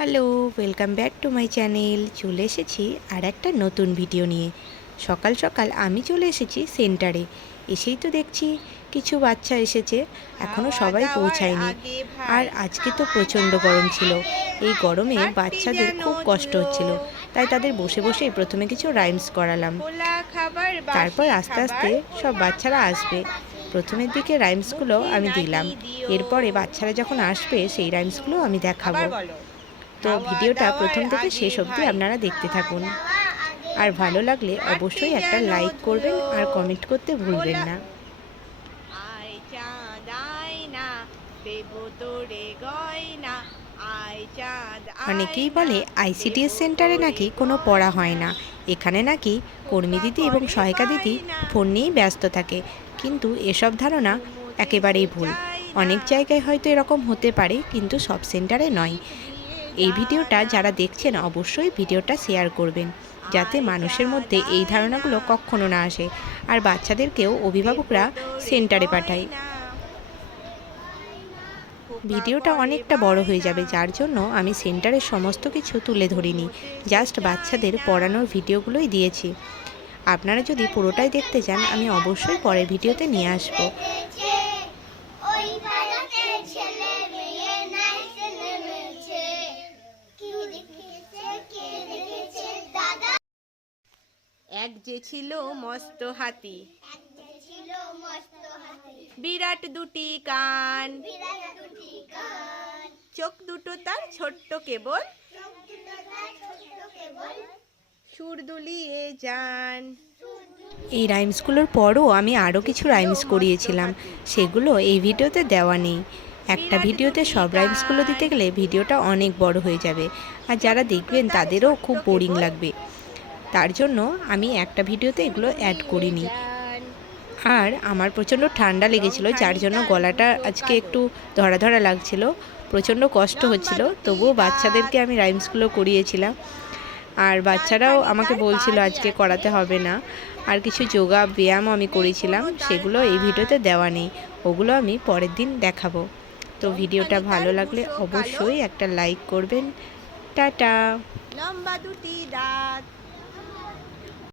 Hello, welcome back to my channel. চলে এসেছি আর একটা নতুন ভিডিও নিয়ে। সকাল সকাল আমি চলে এসেছি সেন্টারে। এসেই তো দেখছি কিছু বাচ্চা এসেছে, এখনও সবাই পৌঁছায়নি। আর আজকে তো প্রচণ্ড গরম ছিল। এই গরমে বাচ্চাদের খুব কষ্ট হচ্ছিল, তাই তাদের বসে বসেই প্রথমে কিছু রাইমস করালাম। তারপর আস্তে আস্তে সব বাচ্চারা আসবে। প্রথমের দিকে রাইমসগুলো আমি দিলাম, এরপরে বাচ্চারা যখন আসবে সেই রাইমসগুলো আমি দেখাবো। তো ভিডিওটা প্রথম থেকে শেষ অবধি আপনারা দেখতে থাকুন। আর ভালো লাগলে অবশ্যই একটা লাইক করবেন আর কমেন্ট করতে ভুলবেন না। অনেকেই বলে আইসিডিএস সেন্টারে নাকি কোনো পড়া হয় না, এখানে নাকি কর্মী দিদি এবং সহায়িকা দিদি ফোন নিয়েই ব্যস্ত থাকে, কিন্তু এসব ধারণা একেবারেই ভুল। অনেক জায়গায় হয়তো এরকম হতে পারে, কিন্তু সব সেন্টারে নয়। এই ভিডিওটা যারা দেখছেন অবশ্যই ভিডিওটা শেয়ার করবেন, যাতে মানুষের মধ্যে এই ধারণাগুলো কখনো না আসে, আর বাচ্চাদেরকেও অভিভাবকরা সেন্টারে পাঠায়। ভিডিওটা অনেকটা বড় হয়ে যাবে, যার জন্য আমি সেন্টারের সমস্ত কিছু তুলে ধরিনি, জাস্ট বাচ্চাদের পড়ানোর ভিডিওগুলোই দিয়েছি। আপনারা যদি পুরোটাই দেখতে চান আমি অবশ্যই পরের ভিডিওতে নিয়ে আসবো। এক যে ছিল মস্ত হাতি, বিরাট দুটি কান, চোখ দুটো তার ছোট্ট কেবল, সুর দুলিয়ে যান। এই রাইমসগুলোর পরও আমি আরও কিছু রাইমস করিয়েছিলাম, সেগুলো এই ভিডিওতে দেওয়া নেই। একটা ভিডিওতে সব রাইমসগুলো দিতে গেলে ভিডিওটা অনেক বড় হয়ে যাবে, আর যারা দেখবেন তাদেরও খুব বোরিং লাগবে। তার জন্য আমি একটা ভিডিওতে এগুলো অ্যাড করিনি। আর আমার প্রচণ্ড ঠান্ডা লেগেছিল, যার জন্য গলাটা আজকে একটু ধরা ধরা লাগছিল, প্রচণ্ড কষ্ট হচ্ছিল, তবুও বাচ্চাদেরকে আমি রাইমসগুলো করিয়েছিলাম। আর বাচ্চারাও আমাকে বলছিল আজকে করাতে হবে না। আর কিছু যোগা ব্যায়ামও আমি করেছিলাম, সেগুলো এই ভিডিওতে দেওয়া নেই, ওগুলো আমি পরের দিন দেখাবো। তো ভিডিওটা ভালো লাগলে অবশ্যই একটা লাইক করবেন। টাটা। লম্বা দুটি দাঁত।